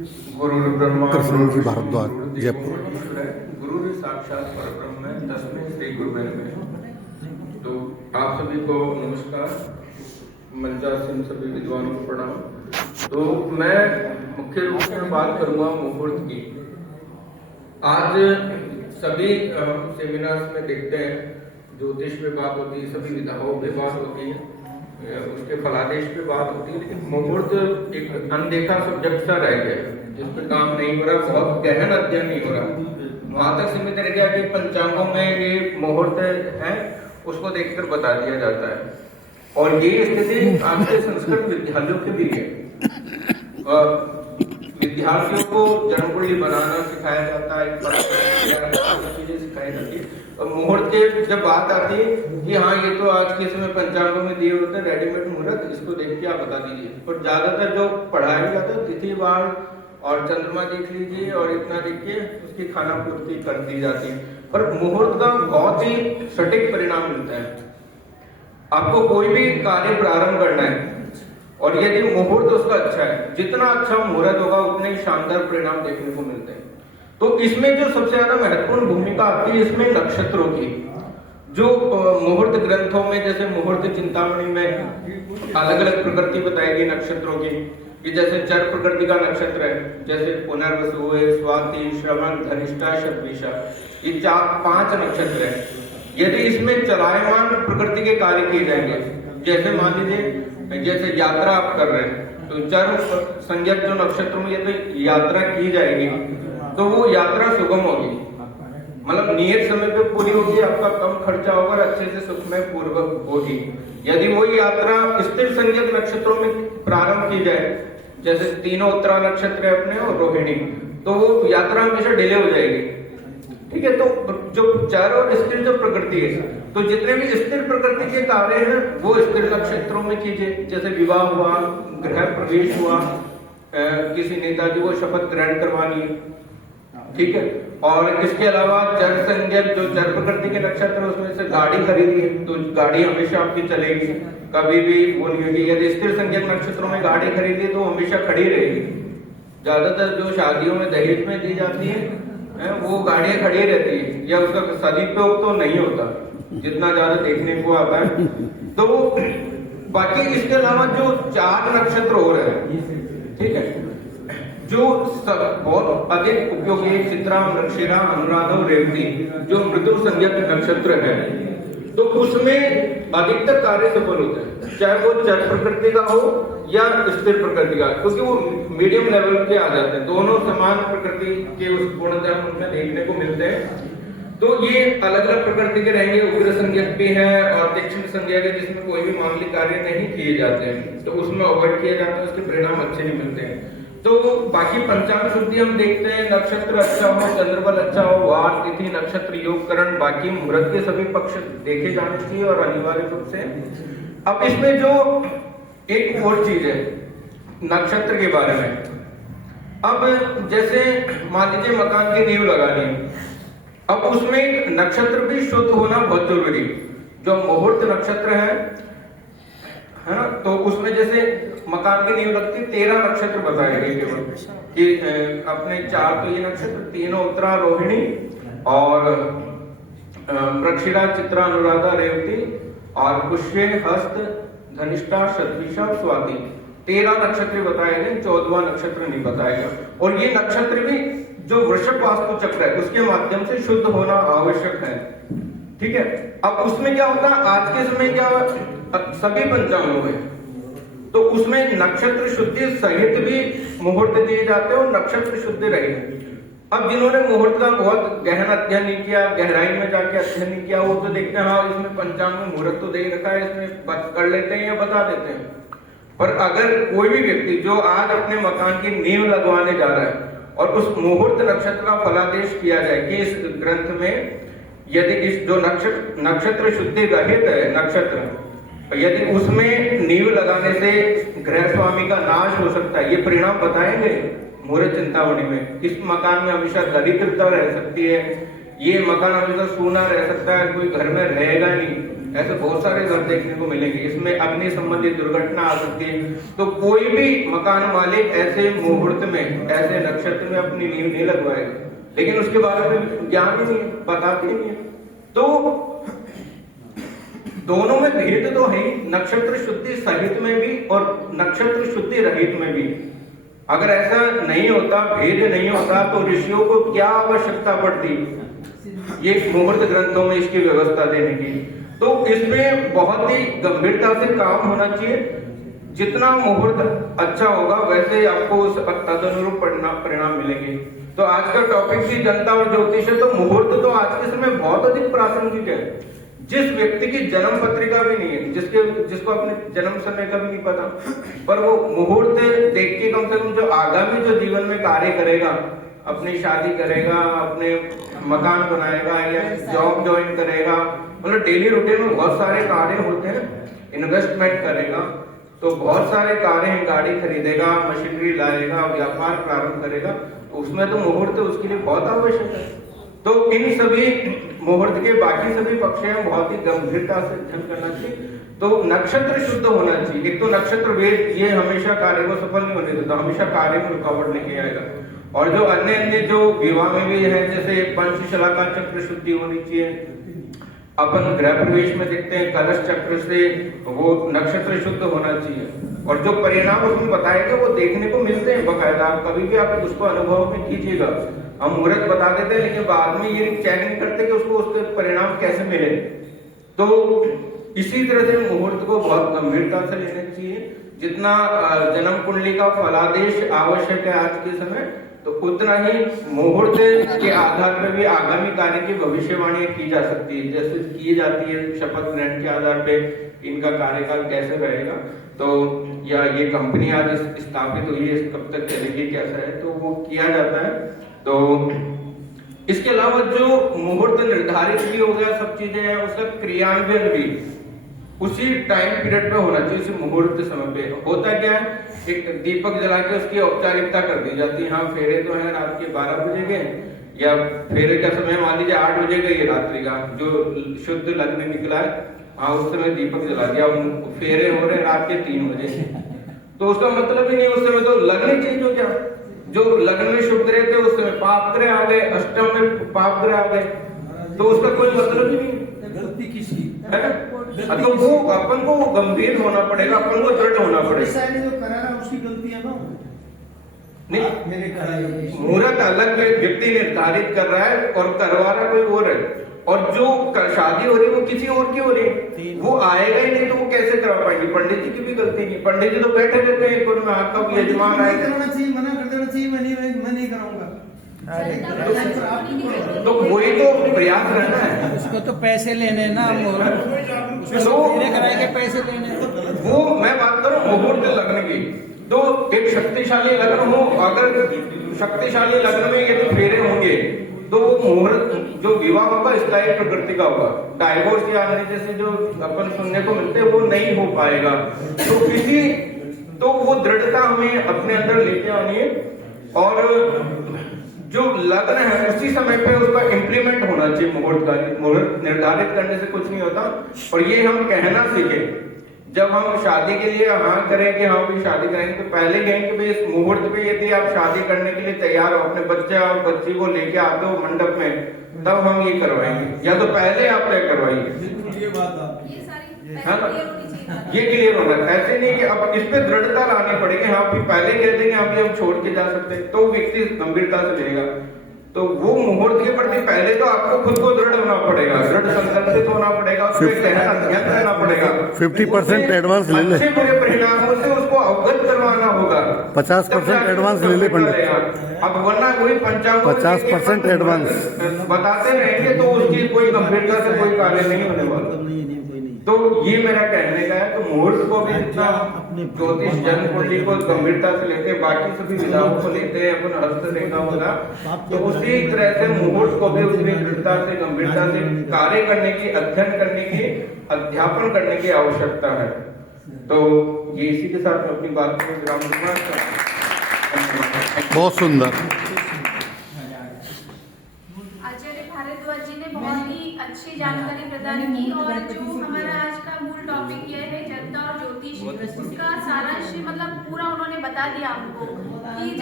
गुरु ब्रह्मा कृष्णजी भारद्वाज जयपुर। गुरु साक्षात परब्रह्म है, तस्मै श्री गुरुवे नमः। तो आप सभी को नमस्कार, मंचा सिंह सभी विद्वानों को प्रणाम। तो मैं मुख्य रूप से बात करूंगा मुहूर्त की। आज सभी सेमिनार्स में देखते हैं ज्योतिष पे बात होती है, सभी विधाओं पे बात होती है, उसके फलादेश पे बात होती है, लेकिन मुहूर्त एक अनदेखा सब्जेक्ट सा रह गया जिस पे काम नहीं हो रहा, बहुत गहन अध्ययन नहीं हो रहा। वहां तक सीमित रह गया कि पंचांगों में ये मुहूर्त है उसको देखकर बता दिया जाता है। और ये स्थिति आपके संस्कृत विद्यालयों की भी है। विद्यार्थियों को जन्मकुंडली बनाना सिखाया जाता है, चीजें सिखाई जाती है। और मुहूर्त की जब बात आती है कि हाँ ये तो आज के समय पंचांगों में दिए होते हैं रेडीमेड मुहूर्त, इसको देख के आप बता दीजिए। और ज्यादातर जो पढ़ाया जाता है तिथि वार और चंद्रमा देख लीजिए और इतना देख के उसकी खाना पूर्ति कर दी जाती है। पर मुहूर्त का बहुत ही सटीक परिणाम मिलता है। आपको कोई भी कार्य प्रारंभ करना है और यदि मुहूर्त उसका अच्छा है, जितना अच्छा मुहूर्त होगा उतने ही शानदार परिणाम देखने को मिलते हैं। तो इसमें जो सबसे ज्यादा महत्वपूर्ण भूमिका आती है इसमें नक्षत्रों की। जो मुहूर्त ग्रंथों में जैसे मुहूर्त चिंतामणि में अलग अलग प्रकृति बताई गई नक्षत्रों की, कि जैसे चर प्रकृति का नक्षत्र है, जैसे पुनर्वसु है, स्वाति, श्रवण, धनिष्ठा, शतभिषा, ये 5 नक्षत्र है। यदि इसमें चलायमान प्रकृति के कार्य किए जाएंगे, जैसे मान लीजिए जैसे यात्रा आप कर रहे हैं तो चर संज्ञक जो नक्षत्र में यदि यात्रा की जाएगी तो वो यात्रा सुगम होगी, मतलब नियत समय पे पूरी होगी, आपका कम खर्चा होगा और अच्छे से सुखमय पूर्वक होगी। यदि वो यात्रा स्थिर संज्ञक नक्षत्रों में प्रारंभ की जाए, जैसे तीनों उत्तरा नक्षत्र है अपने और रोहिणी, तो वो यात्रा हमेशा डिले हो जाएगी। ठीक है, तो जो चर और स्थिर जो प्रकृति है, तो जितने भी स्थिर प्रकृति के कार्य हैं वो स्थिर नक्षत्रों में कीजिए। जैसे विवाह हुआ, गृह प्रवेश हुआ, किसी नेताजी को शपथ ग्रहण करवानी, ठीक है। और इसके अलावा चर संज्ञक जो चर प्रकृति के नक्षत्र उसमें से गाड़ी खरीदी है तो गाड़ी हमेशा आपकी चलेगी, कभी भी वो नहीं होगी। यदि स्थिर संज्ञक नक्षत्रों में गाड़ी खरीदी तो हमेशा खड़ी रहेगी। ज्यादातर जो शादियों में दहेज में दी जाती है वो गाड़ियां खड़ी रहती है, या उसका सदुपयोग तो नहीं होता जितना ज्यादा देखने को आता है। तो बाकी इसके अलावा जो 4 नक्षत्र हो रहे हैं, ठीक है, जो बहुत अधिक उपयोगी चित्रा, मृगशिरा, अनुराधा और रेवती जो मृदु संज्ञक नक्षत्र है, तो उसमें अधिकतर कार्य सफल होते हैं, चाहे वो चर प्रकृति का हो या स्थिर प्रकृति का, क्योंकि वो मीडियम लेवल के आ जाते हैं। दोनों समान प्रकृति के उस गुणधर्म उनमें देखने को मिलते हैं। तो ये अलग अलग प्रकृति के रहेंगे, उग्र संज्ञक भी है और तीक्ष्ण संज्ञक है जिसमें कोई भी मांगलिक कार्य नहीं किए जाते हैं, तो उसमें अवॉइड किया जाता है, उसके परिणाम अच्छे नहीं मिलते हैं। तो बाकी पंचांग शुद्धि हम देखते हैं, नक्षत्र अच्छा हो, चंद्रबल अच्छा हो, वार, तिथि, नक्षत्र, योगकरण, बाकी मुहूर्त के सभी पक्ष देखे जाने चाहिए और अनिवार्य रूप से। अब इसमें जो एक और चीज है नक्षत्र के बारे में, अब जैसे मान लीजिए मकान की नींव लगानी है, अब उसमें नक्षत्र भी शुद्ध होना बहुत जरूरी। जो मुहूर्त नक्षत्र है ना, तो उसमें जैसे मकान की नींव लगती 13 नक्षत्र बताए गए केवल कि अपने 4 तो ये नक्षत्र, तीनों उत्तरा, रोहिणी और मृगशिरा, चित्रा, अनुराधा, रेवती और पुष्य, हस्त, धनिष्ठा, शतभिषा, स्वाति, 13 नक्षत्र बताए गए, 14वां नक्षत्र नहीं बताएगा। और ये नक्षत्र भी जो वृषभ वास्तु चक्र है उसके माध्यम से शुद्ध होना आवश्यक है, ठीक है। अब उसमें क्या होता है, आज के समय क्या सभी पंचांगों में तो उसमें नक्षत्र शुद्धि सहित भी मुहूर्त दिए जाते हैं और नक्षत्र शुद्धि रहित। अब जिन्होंने मुहूर्त का बहुत गहन अध्ययन नहीं किया, गहराई में जाके अध्ययन नहीं किया, वो तो देखते हैं हाँ इसमें पंचांग में मुहूर्त तो दे रखा है, इसमें कर लेते हैं या बता देते हैं। पर अगर कोई भी व्यक्ति जो आज अपने मकान की नींव लगवाने जा रहा है और उस मुहूर्त नक्षत्र का फलादेश किया जाए कि इस ग्रंथ में यदि इस जो नक्षत्र शुद्धि रहित है नक्षत्र, यदि उसमें नींव लगाने से गृह स्वामी का नाश हो सकता है, ये परिणाम बताएंगे मुहूर्त चिंतामणि में। इस मकान में हमेशा दरिद्रता रह सकती है, ये मकान हमेशा सूना रह सकता है, कोई घर में रहेगा नहीं, ऐसे बहुत सारे घर देखने को मिलेंगे। इसमें अग्नि संबंधित दुर्घटना आ सकती है। तो कोई भी मकान मालिक ऐसे मुहूर्त में, ऐसे नक्षत्र में अपनी नींव नहीं लगवाएगा, लेकिन उसके बारे में ज्ञान ही नहीं है, बताते ही नहीं है। तो दोनों में भेद तो है, नक्षत्र शुद्धि सहित में भी और नक्षत्र शुद्धि रहित में भी। अगर ऐसा नहीं होता, भेद नहीं होता, तो ऋषियों को क्या आवश्यकता पड़ती ये मुहूर्त ग्रंथों में इसकी व्यवस्था देने की। तो इसमें बहुत ही गंभीरता से काम होना चाहिए। जितना मुहूर्त अच्छा होगा वैसे ही आपको उस तदनुरूप परिणाम मिलेंगे। तो आज का टॉपिक थी जनता और ज्योतिष है। तो मुहूर्त तो आज के समय बहुत अधिक प्रासंगिक है। जिस व्यक्ति की जन्म पत्रिका भी नहीं है, जिसको अपने जन्म समय का भी नहीं पता, पर वो मुहूर्त देख के कम से कम जो आगामी जो जीवन में कार्य करेगा, अपनी शादी करेगा, अपने मकान बनाएगा या जॉब ज्वाइन करेगा, मतलब डेली रूटीन में बहुत सारे कार्य होते हैं, इन्वेस्टमेंट करेगा, तो बहुत सारे कार्य हैं, गाड़ी खरीदेगा, मशीनरी लाएगा, व्यापार प्रारंभ करेगा, तो उसमें तो मुहूर्त उसके लिए बहुत आवश्यक है। तो इन सभी मुहूर्त के बाकी सभी पक्ष हैं, बहुत ही गंभीरता से अध्ययन करना चाहिए। तो नक्षत्र शुद्ध होना चाहिए। एक तो नक्षत्र वेद ये हमेशा कार्य को सफल नहीं होने देता, हमेशा कार्य में रुकावट लेके आएगा। और जो अन्य जो विवाह में भी है, जैसे पंचशला का चक्र शुद्धि होनी चाहिए। अपन गृह प्रवेश में देखते हैं कलश चक्र से वो नक्षत्र शुद्ध होना चाहिए। और जो परिणाम उसमें बताएंगे वो देखने को मिलते हैं बकायदा। कभी भी आप उसको अनुभव में कीजिएगा। हम मुहूर्त बता देते हैं, लेकिन बाद में ये चेक नहीं करते कि उसको उसके परिणाम कैसे मिले। तो इसी तरह से मुहूर्त को बहुत गंभीरता से लेना चाहिए। जितना जन्म कुंडली का फलादेश आवश्यक है आज के समय, तो उतना ही मुहूर्त के आधार पर भी आगामी कार्य की भविष्यवाणी की जा सकती है। जैसे की जाती है शपथ ग्रहण के आधार पे इनका कार्यकाल कैसे रहेगा, तो या ये कंपनी आज स्थापित हुई है, कब तक चलेगी, कैसा है, तो वो किया जाता है। तो इसके अलावा जो मुहूर्त निर्धारित भी हो गया, सब चीजें हैं, उसका क्रियान्वयन भी उसी टाइम पीरियड पे होना चाहिए। उसी मुहूर्त समय पे होता क्या है, एक दीपक जला के उसकी औपचारिकता कर दी जाती है। हाँ, फेरे तो है रात के 12 बजे के, या फेरे का समय मान लीजिए 8 बजे का, ये रात्रि का जो शुद्ध लग्न निकला है, हाँ उस समय दीपक जला दिया। फेरे हो रहे रात के 3 बजे, तो उसका मतलब ही नहीं, उस समय तो लग्न चेंज हो गया। जो लग्न में शुभ ग्रह थे उस समय पाप ग्रह आ गए, अष्टम में पाप ग्रह आ गए, तो उसका कोई मतलब ही नहीं। गलती किसकी है? तो वो अपन को गंभीर होना पड़ेगा, अपन को दृढ़ होना पड़ेगा। जो कराना उसकी गलती है ना, नहीं, मेरे कराई मुहूर्त अलग व्यक्ति निर्धारित कर रहा है और करवा रहा कोई और है, और जो शादी हो रही है वो किसी और की हो रही है, वो आएगा ही नहीं, तो वो कैसे करवा पाएंगे। पंडित जी की भी गलती नहीं, पंडित जी तो बैठे रहते हैं कोने में, आपका यजमान आएगा, करना चाहिए, मना कर देना चाहिए, मैं नहीं कराऊंगा। तो वही तो प्रयास रहना है। उसको तो पैसे लेने ना, तो कराएंगे पैसे लेने। वो मैं बात करूं मुहूर्त लग्न की, तो एक शक्तिशाली लग्न हो, अगर शक्तिशाली लग्न में यदि फेरे होंगे तो वो मुहूर्त जो विवाह होगा स्थायी प्रकृति का होगा। डाइवोर्स या अन्य जैसे जो अपन सुनने को मिलते हैं वो नहीं हो पाएगा। तो वो दृढ़ता हमें अपने अंदर लेके आनी है, और जो लग्न है उसी समय पे उसका इम्प्लीमेंट होना चाहिए। मुहूर्त निर्धारित करने से कुछ नहीं होता, और ये हम कहना सीखे। जब हम शादी के लिए हाँ करें कि हाँ भी शादी करेंगे, तो पहले कहें कि भाई इस मुहूर्त पे यदि आप शादी करने के लिए तैयार हो, अपने बच्चे और बच्ची को लेके आते हो मंडप में, तब हम ये करवाएंगे, या तो पहले आप तय करवाइए। ये बात आप ये क्लियर होना है। ऐसे नहीं कि अब इस पे दृढ़ता लानी पड़ेगी। हाँ भी पहले कह देंगे अभी हम छोड़ के जा सकते हैं, तो व्यक्ति गंभीरता से लेगा। तो वो मुहूर्त के प्रति पहले तो आपको खुद को दृढ़ होना पड़ेगा, दृढ़ संकल्पित होना पड़ेगा, उसमें गहरा ध्यान रहना पड़ेगा। 50% एडवांस ले ले, अच्छे बुरे परिणामों से उसको अवगत करवाना होगा। 50% एडवांस ले ले पंडित। अब वरना कोई पंचांग 50% एडवांस बताते रहेंगे तो उसकी कोई गंभीरता से कोई कार्य नहीं होने वाला। तो ये मेरा कहने का है। तो मुहूर्त को भी जितना ज्योतिष जन्म कुंडली को गंभीरता से लेते हैं, बाकी सभी विधाओं को लेते हैं अपन हस्तरेखा होगा, तो उसी तरह से मुहूर्त को भी उतनी दृढ़ता से गंभीरता से कार्य करने की, अध्ययन करने की, अध्यापन करने की आवश्यकता है। तो ये इसी के साथ मैं अपनी बात को विराम दूंगा। बहुत सुंदर। आचार्य भारद्वाज जानकारी प्रदान की। और जो हमारा आज का मूल टॉपिक ये है जनता और ज्योतिष, उसका सारांश मतलब पूरा उन्होंने बता दिया हमको कि